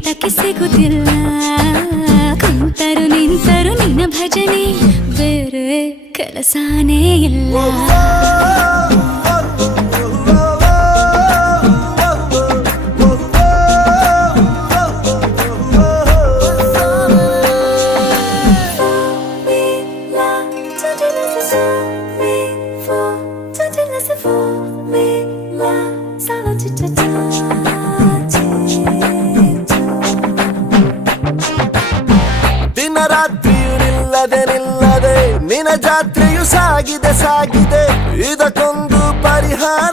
ಹಿಡಿತಕ್ಕೆ ಸಿಗುತ್ತಿಲ್ಲ ಕುಂತರು ನಿಂತರು ನಿನ್ನ ಭಜನೆ ಬೇರೆ ಕೆಲಸನೇ ಇಲ್ಲ ದಿನ ರಾತ್ರಿಯು ನಿಲ್ಲದೆ ನಿನ್ನ ಜಾತ್ರೆಯು ಸಾಗಿದೆ ಇದಕ್ಕೊಂದು ಪರಿಹಾರ